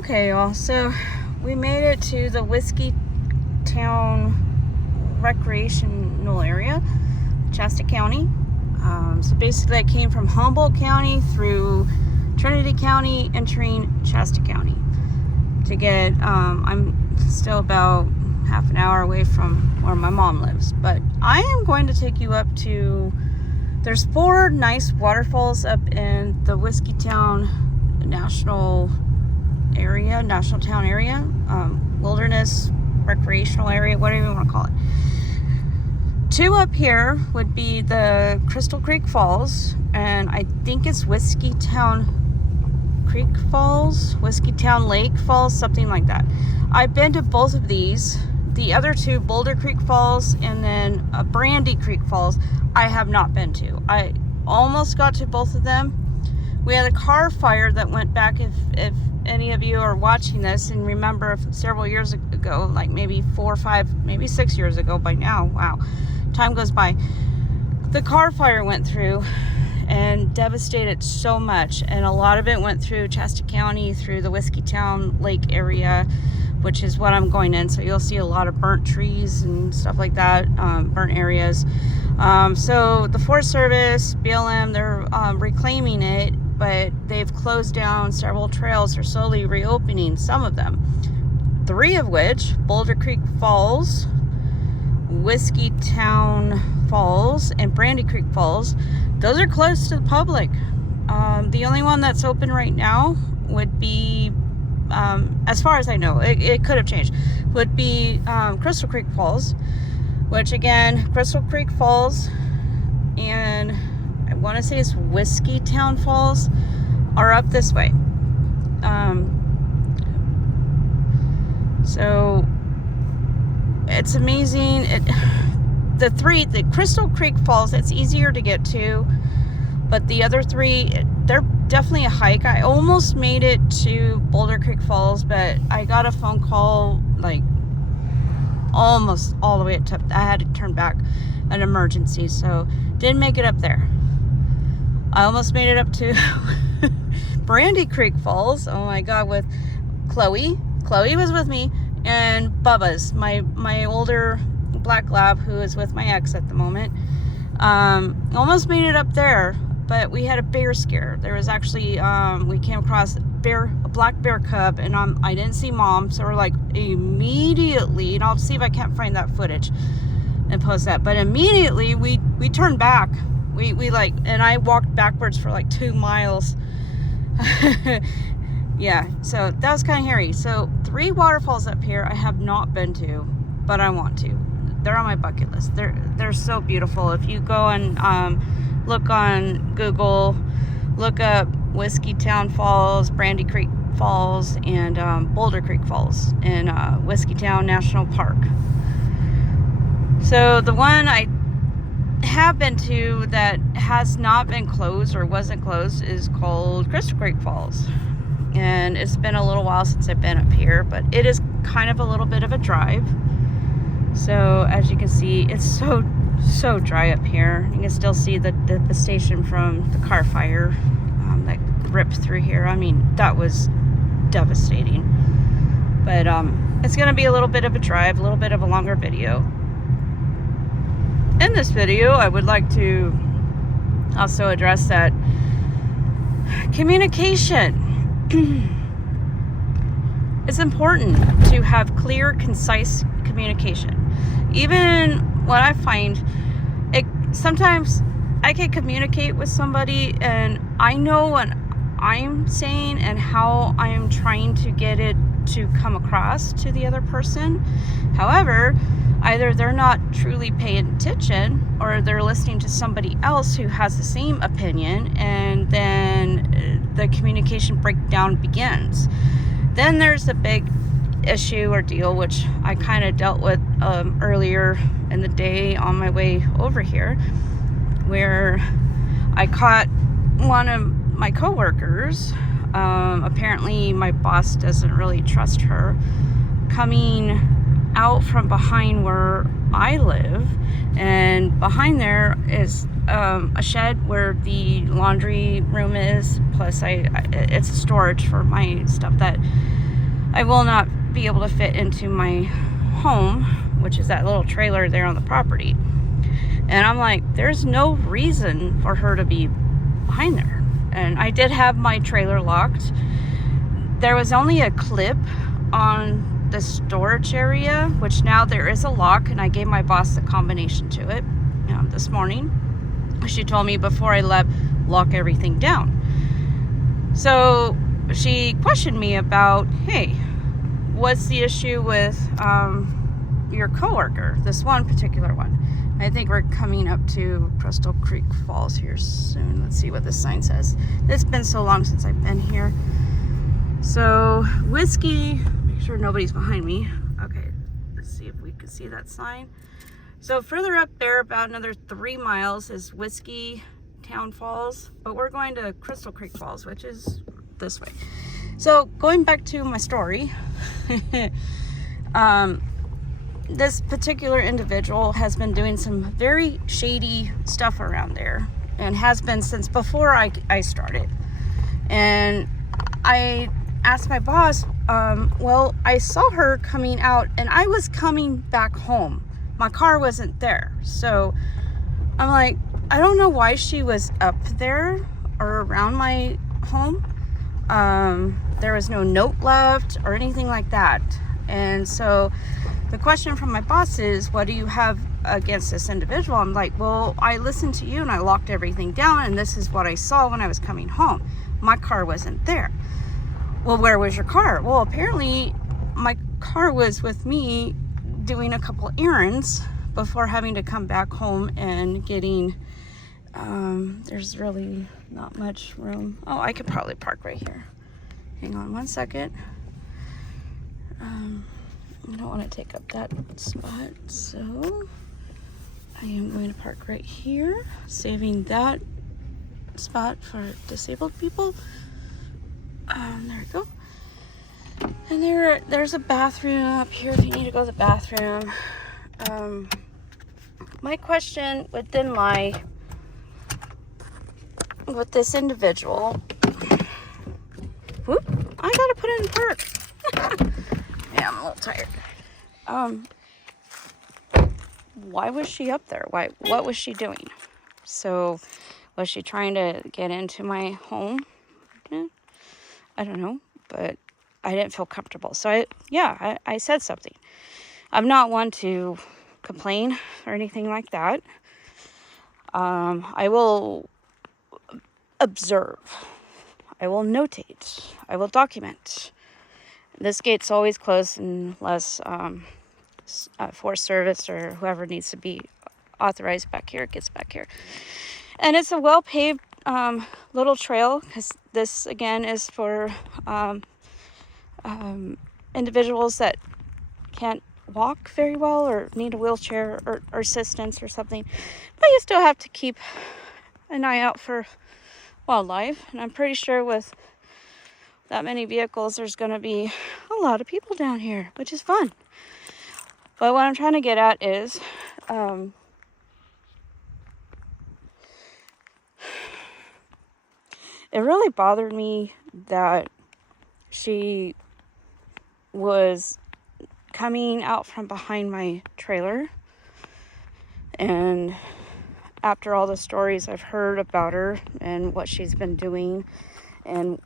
Okay, y'all, so we made it to the Whiskeytown Recreational Area, Shasta County. So basically I came from Humboldt County through Trinity County, entering Shasta County to get, I'm still about half an hour away from where my mom lives, but I am going to take you up to, there's 4 nice waterfalls up in the Whiskeytown National Town Area, Wilderness Recreational Area, whatever you want to call it. 2 up here would be the Crystal Creek Falls, and I think it's Whiskeytown Creek Falls, Whiskeytown Lake Falls, something like that. I've been to both of these. The other 2, Boulder Creek Falls and then Brandy Creek Falls, I have not been to. I almost got to both of them. We had a car fire that went back, if any of you are watching this and remember several years ago, like maybe 4 or 5, maybe 6 years ago by now. Wow, time goes by. The car fire went through and devastated so much, and a lot of it went through Shasta County, through the Whiskeytown Lake area, which is what I'm going in. So you'll see a lot of burnt trees and stuff like that, burnt areas. So the Forest Service, BLM, they're reclaiming it, but they've closed down several trails. They're slowly reopening some of them. 3 of which, Boulder Creek Falls, Whiskeytown Falls, and Brandy Creek Falls, those are closed to the public. The only one that's open right now would be, as far as I know, it could have changed, would be Crystal Creek Falls, which again, Crystal Creek Falls and I want to say it's Whiskeytown Falls are up this way. So it's amazing. The Crystal Creek Falls, it's easier to get to, but the other 3, they're definitely a hike. I almost made it to Boulder Creek Falls, but I got a phone call like almost all the way up to, I had to turn back, an emergency, so didn't make it up there. I almost made it up to Brandy Creek Falls, oh my god, with Chloe was with me, and Bubba's, my older black lab, who is with my ex at the moment. Almost made it up there, but we had a bear scare. There was actually, we came across a black bear cub, and I didn't see mom, so we're like immediately, and I'll see if I can't find that footage and post that, but immediately we turned back. We like, and I walked backwards for like 2 miles. Yeah, so that was kind of hairy. So 3 waterfalls up here I have not been to, but I want to. They're on my bucket list. They're so beautiful. If you go and look on Google, look up Whiskeytown Falls, Brandy Creek Falls, and Boulder Creek Falls in Whiskeytown National Park. So the one I have been to that has not been closed or wasn't closed is called Crystal Creek Falls, and it's been a little while since I've been up here, but it is kind of a little bit of a drive. So as you can see, it's so dry up here. You can still see the devastation from the car fire that ripped through here. I mean, that was devastating, but it's gonna be a little bit of a drive, a little bit of a longer video. In this video, I would like to also address that communication. It's important to have clear, concise communication. Even what I find, sometimes I can communicate with somebody and I know what I'm saying and how I am trying to get it to come across to the other person. However, either they're not truly paying attention or they're listening to somebody else who has the same opinion, and then the communication breakdown begins. Then there's the big issue or deal, which I kind of dealt with earlier in the day on my way over here, where I caught one of my coworkers, apparently my boss doesn't really trust her, coming out from behind where I live, and behind there is a shed where the laundry room is, plus it's a storage for my stuff that I will not be able to fit into my home, which is that little trailer there on the property. And I'm like, there's no reason for her to be behind there. And I did have my trailer locked. There was only a clip on the storage area, which now there is a lock, and I gave my boss the combination to it this morning. She told me before I left, lock everything down. So she questioned me about, hey, what's the issue with your coworker, this one particular one. I think we're coming up to Crystal Creek Falls here soon. Let's see what this sign says. It's been so long since I've been here. So Whiskey, make sure nobody's behind me. Okay, let's see if we can see that sign. So further up there, about another 3 miles, is Whiskeytown Falls, but we're going to Crystal Creek Falls, which is this way. So going back to my story, this particular individual has been doing some very shady stuff around there, and has been since before I started. And I asked my boss, well, I saw her coming out and I was coming back home. My car wasn't there. So I'm like, I don't know why she was up there or around my home. There was no note left or anything like that. And so the question from my boss is, what do you have against this individual? I'm like, well, I listened to you and I locked everything down, and this is what I saw when I was coming home. My car wasn't there. Well, where was your car? Well, apparently my car was with me doing a couple errands before having to come back home and getting, there's really not much room. Oh, I could probably park right here. Hang on one second. I don't want to take up that spot, so I am going to park right here, saving that spot for disabled people. There we go. And there's a bathroom up here if you need to go to the bathroom. My question would then lie with this individual. Whoop, I gotta put it in park. Yeah, I'm a little tired. Why was she up there? What was she doing? So was she trying to get into my home? I don't know, but I didn't feel comfortable. So I said something. I'm not one to complain or anything like that. I will observe. I will notate. I will document. This gate's always closed unless Forest Service or whoever needs to be authorized back here gets back here. And it's a well-paved little trail, because this again is for individuals that can't walk very well or need a wheelchair or assistance or something. But you still have to keep an eye out for wildlife. And I'm pretty sure with that many vehicles, there's going to be a lot of people down here, which is fun. But what I'm trying to get at is it really bothered me that she was coming out from behind my trailer. And after all the stories I've heard about her and what she's been doing, and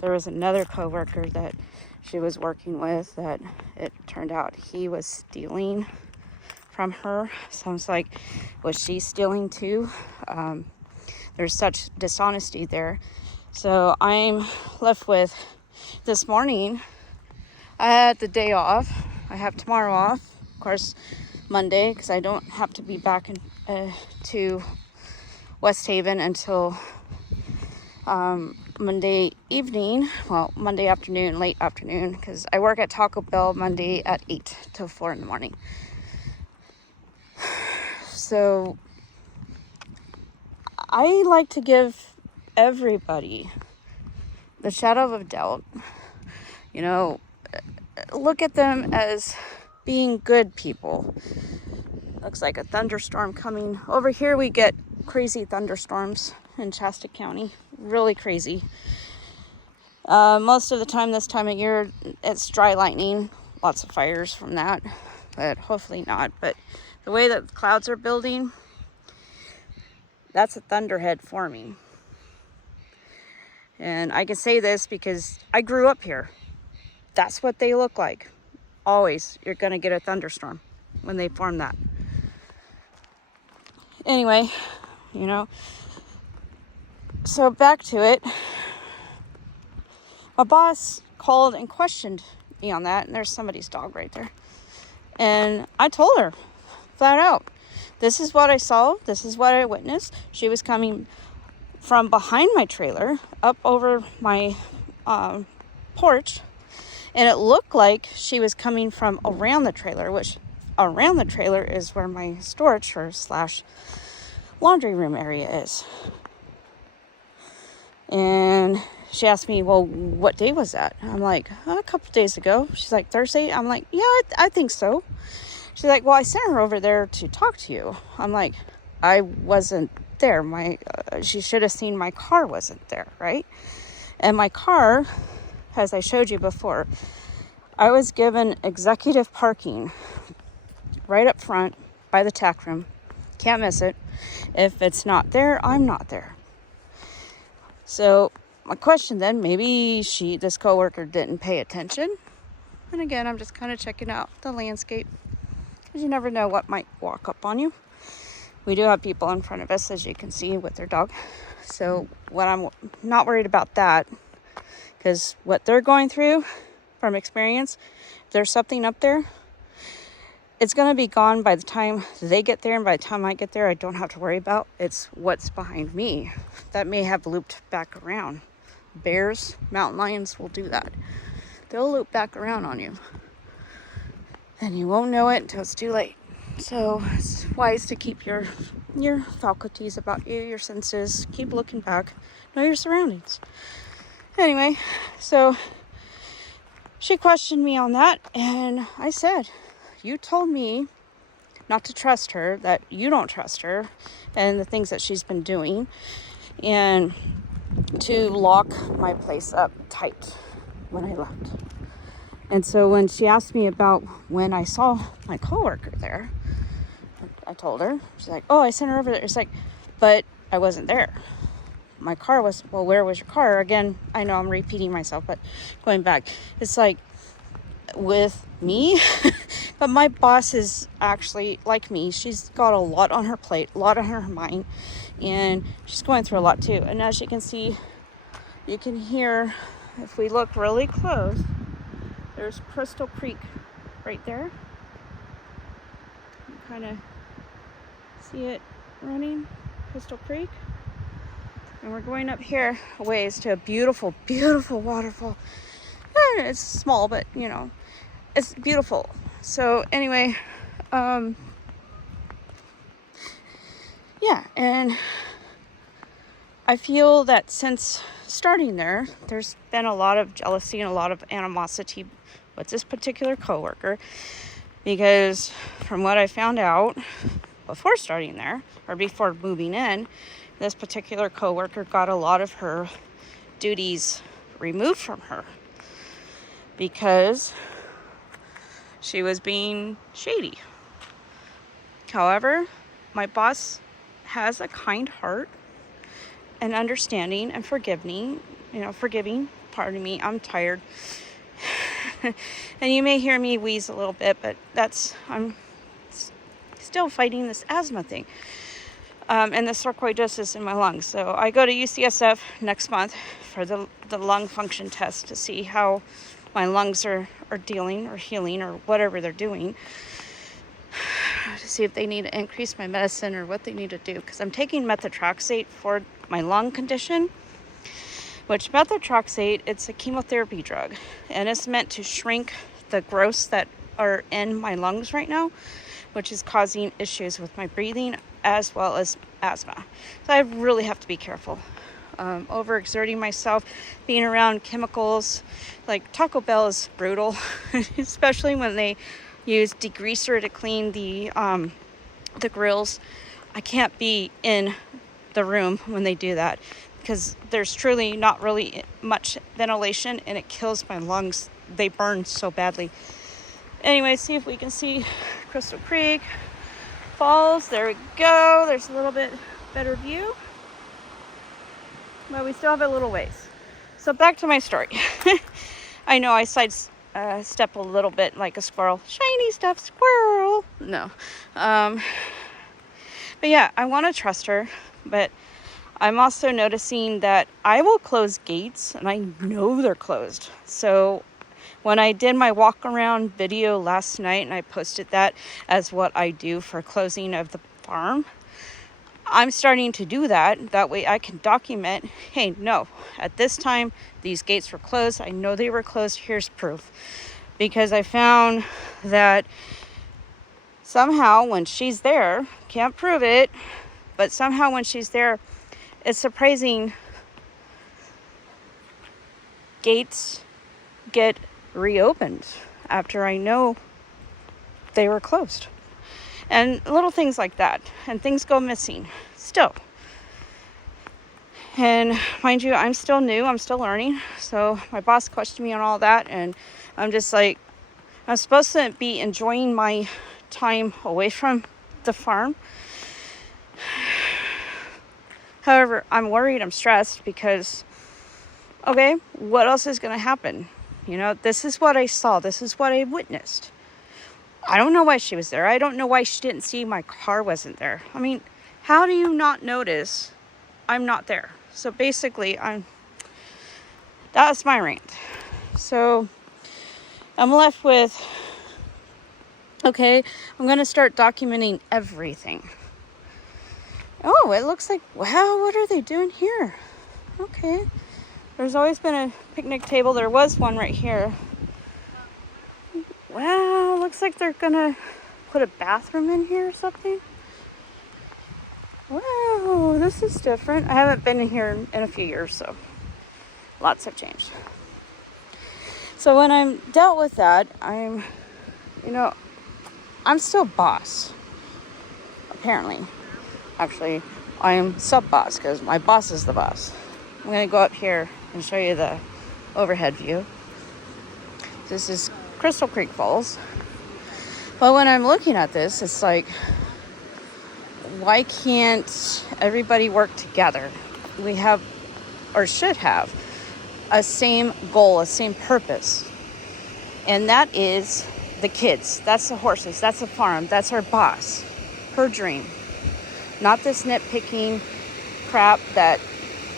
there was another coworker that she was working with that it turned out he was stealing from her. So I was like, was she stealing too? There's such dishonesty there. So I'm left with, this morning I had the day off. I have tomorrow off, of course Monday, because I don't have to be back to West Haven until Monday evening, well, Monday afternoon, late afternoon, because I work at Taco Bell Monday at 8 till 4 in the morning. So I like to give everybody the shadow of a doubt. You know, look at them as being good people. Looks like a thunderstorm coming. Over here we get crazy thunderstorms in Shasta County. Really crazy. Most of the time this time of year, it's dry lightning. Lots of fires from that, but hopefully not. But the way that the clouds are building, that's a thunderhead forming. And I can say this because I grew up here. That's what they look like. Always, you're going to get a thunderstorm when they form that. Anyway, you know, so back to it. My boss called and questioned me on that, and there's somebody's dog right there. And I told her flat out, this is what I saw, this is what I witnessed. She was coming from behind my trailer up over my porch, and it looked like she was coming from around the trailer, which around the trailer is where my storage or / laundry room area is. And she asked me, well, what day was that? I'm like, a couple days ago. She's like, Thursday? I'm like, yeah, I think so. She's like, well, I sent her over there to talk to you. I'm like, I wasn't there. She should have seen my car wasn't there, right? And my car, as I showed you before, I was given executive parking right up front by the tack room. Can't miss it. If it's not there, I'm not there. So my question then, maybe this coworker didn't pay attention. And again, I'm just kind of checking out the landscape, because you never know what might walk up on you. We do have people in front of us, as you can see, with their dog. So I'm not worried about that, because what they're going through from experience, if there's something up there, it's going to be gone by the time they get there, and by the time I get there, I don't have to worry about. It's what's behind me that may have looped back around. Bears, mountain lions will do that. They'll loop back around on you, and you won't know it until it's too late. So it's wise to keep your faculties about you, your senses. Keep looking back. Know your surroundings. Anyway, so she questioned me on that, and I said, you told me not to trust her, that you don't trust her and the things that she's been doing, and to lock my place up tight when I left. And so when she asked me about when I saw my coworker there, I told her. She's like, oh, I sent her over there. It's like, but I wasn't there. My car was, well, where was your car? Again, I know I'm repeating myself, but going back, it's like with me, but my boss is actually like me. She's got a lot on her plate, a lot on her mind, and she's going through a lot too. And as you can see, you can hear, if we look really close, there's Crystal Creek right there. You kind of see it running, Crystal Creek. And we're going up here a ways to a beautiful, beautiful waterfall. It's small, but you know, it's beautiful. So anyway, yeah, and I feel that since starting there, there's been a lot of jealousy and a lot of animosity with this particular coworker, because from what I found out before starting there, or before moving in, this particular coworker got a lot of her duties removed from her because she was being shady. However, my boss has a kind heart and understanding and forgiving. Pardon me, I'm tired. And you may hear me wheeze a little bit, but I'm still fighting this asthma thing. And the sarcoidosis in my lungs. So I go to UCSF next month for the lung function test to see how my lungs are dealing or healing or whatever they're doing, to see if they need to increase my medicine or what they need to do. Because I'm taking methotrexate for my lung condition, which methotrexate, it's a chemotherapy drug, and it's meant to shrink the growths that are in my lungs right now, which is causing issues with my breathing as well as asthma. So I really have to be careful. Overexerting myself, being around chemicals, like Taco Bell is brutal, especially when they use degreaser to clean the grills. I can't be in the room when they do that. because there's truly not really much ventilation, and it kills my lungs. They burn so badly. Anyway, see if we can see Crystal Creek Falls. There we go. There's a little bit better view, but we still have a little ways. So back to my story. I know I step a little bit like a squirrel. Shiny stuff, squirrel. No. But yeah, I want to trust her, but I'm also noticing that I will close gates, and I know they're closed. So when I did my walk around video last night, and I posted that as what I do for closing of the farm, I'm starting to do that. That way I can document, hey, no, at this time, these gates were closed. I know they were closed. Here's proof. Because I found that somehow when she's there, can't prove it, but somehow when she's there, it's surprising, gates get reopened after I know they were closed. And little things like that. And things go missing still. And mind you, I'm still new. I'm still learning. So my boss questioned me on all that. And I'm just like, I'm supposed to be enjoying my time away from the farm. However, I'm worried. I'm stressed because, okay, what else is going to happen? You know, this is what I saw. This is what I witnessed. I don't know why she was there. I don't know why she didn't see my car wasn't there. I mean, how do you not notice I'm not there? So basically, that's my rant. So I'm left with, okay, I'm going to start documenting everything. Oh, it looks like, wow, what are they doing here? Okay. There's always been a picnic table. There was one right here. Wow, looks like they're gonna put a bathroom in here or something. Wow, this is different. I haven't been in here in a few years, so lots have changed. So when I'm dealt with that, I'm still boss. Apparently. Actually, I'm sub-boss because my boss is the boss. I'm gonna go up here and show you the overhead view. This is Crystal Creek Falls. But when I'm looking at this, it's like, why can't everybody work together? We have, or should have, a same goal, a same purpose. And that is the kids. That's the horses. That's the farm. That's our boss. Her dream. Not this nitpicking crap that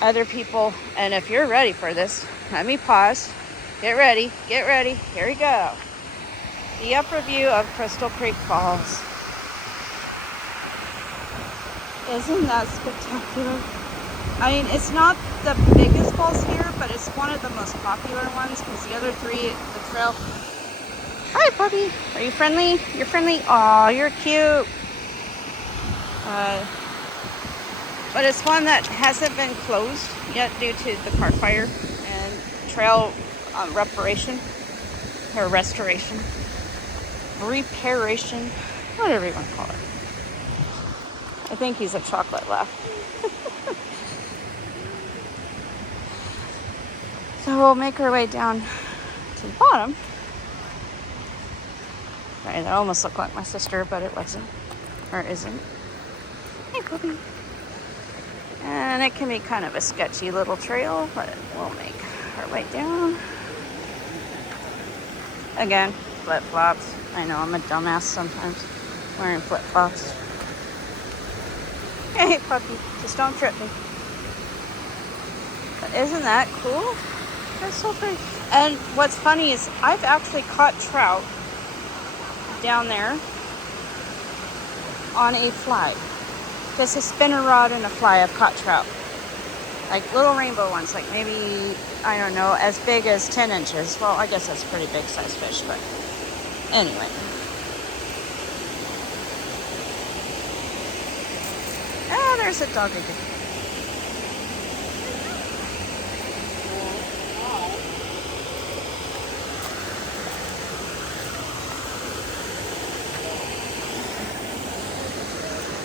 other people, and if you're ready for this, let me pause. Get ready, here we go. The upper view of Crystal Creek Falls. Isn't that spectacular? I mean, it's not the biggest falls here, but it's one of the most popular ones because the other three, the trail. Hi, puppy. Are you friendly? You're friendly? Aw, you're cute. But it's one that hasn't been closed yet due to the car fire and trail reparation or restoration, reparation, whatever you want to call it. I think he's a chocolate left. So we'll make our way down to the bottom. Right, that almost looked like my sister, but it wasn't, or isn't. Hey, puppy. And it can be kind of a sketchy little trail, but we'll make our way down. Again, flip-flops. I know I'm a dumbass sometimes wearing flip-flops. Hey, puppy, just don't trip me. But isn't that cool? That's so pretty. And what's funny is I've actually caught trout down there on a fly. Just a spinner rod and a fly. I've caught trout. Like little rainbow ones, like maybe, I don't know, as big as 10 inches. Well, I guess that's a pretty big size fish, but anyway. Ah, there's a dog again.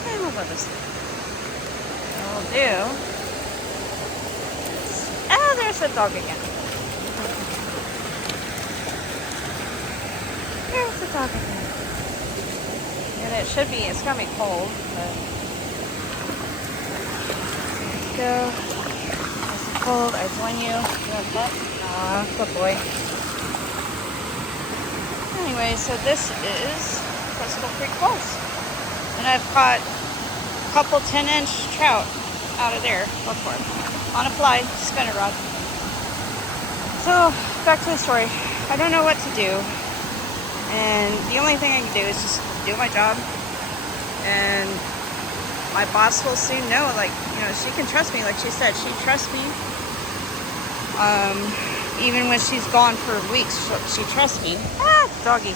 Okay, we'll go this way. We'll do There's the dog again. There's the dog again. And it's gonna be cold, but let's go. It's cold, I join you. You want that? Aw, good boy. Anyway, so this is Crystal Creek Falls. And I've caught a couple 10-inch trout out of there before. On a fly, spinner rod. So, back to the story. I don't know what to do. And the only thing I can do is just do my job. And my boss will soon know, like, you know, she can trust me. Like she said, she trusts me. Even when she's gone for weeks, she trusts me. Ah, doggy.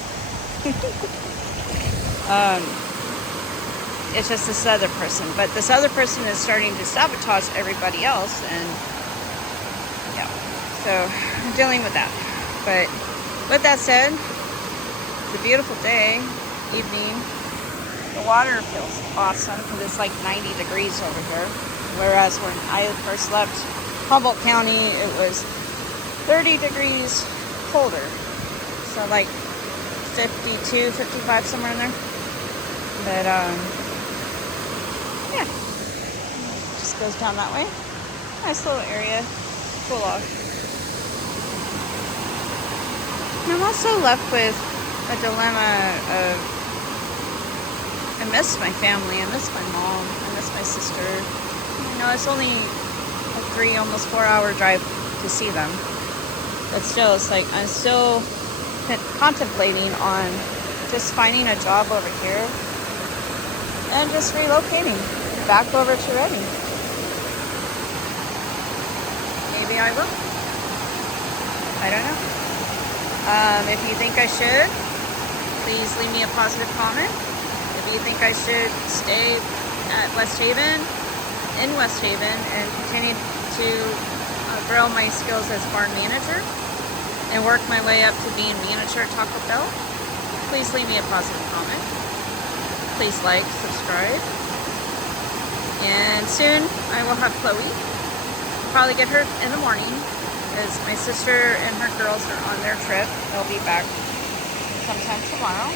It's just this other person. But this other person is starting to sabotage everybody else. And, yeah. So, I'm dealing with that. But with that said, it's a beautiful day, evening. The water feels awesome because it's like 90 degrees over here. Whereas when I first left Humboldt County, it was 30 degrees colder. So like 52, 55, somewhere in there. But, yeah. Just goes down that way. Nice little area. Cool off. And I'm also left with a dilemma of I miss my family, I miss my mom, I miss my sister. You know, it's only a 3, almost 4-hour drive to see them. But still, it's like I'm still contemplating on just finding a job over here and just relocating back over to Redding. Maybe I will. I don't know. If you think I should, please leave me a positive comment. If you think I should stay at West Haven, in West Haven, and continue to grow my skills as barn manager and work my way up to being manager at Taco Bell, please leave me a positive comment. Please like, subscribe. And soon I will have Chloe. I'll probably get her in the morning because my sister and her girls are on their trip. They'll be back sometime tomorrow.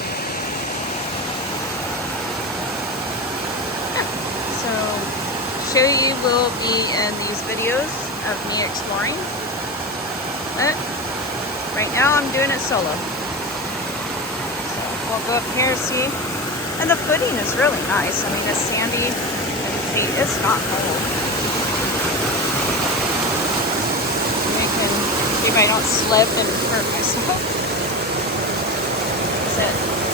Yeah. So Shady will be in these videos of me exploring. But right now I'm doing it solo. So we'll go up here, see. And the footing is really nice. I mean, it's sandy. And see, it's not cold. See if I don't slip and hurt myself.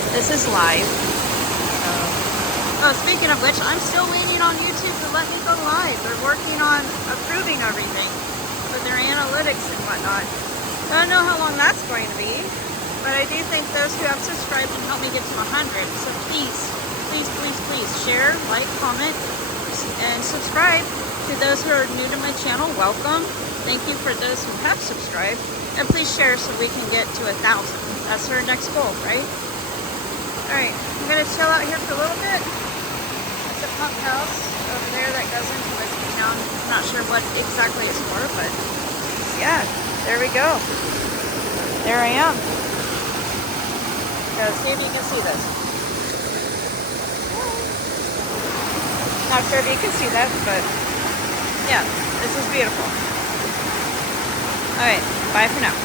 This is live. Oh, speaking of which, I'm still waiting on YouTube to let me go live. They're working on approving everything with their analytics and whatnot. I don't know how long that's going to be, but I do think those who have subscribed can help me get to 100. So please, please, please, please share, like, comment, and subscribe. To those who are new to my channel, welcome. Thank you for those who have subscribed. And please share so we can get to 1,000. That's our next goal, right? Alright, I'm going to chill out here for a little bit. That's a pump house over there that goes into Whiskeytown. I'm not sure what exactly it's for, but yeah, there we go. There I am. So see if you can see this. Not sure if you can see that, but yeah, this is beautiful. Alright, bye for now.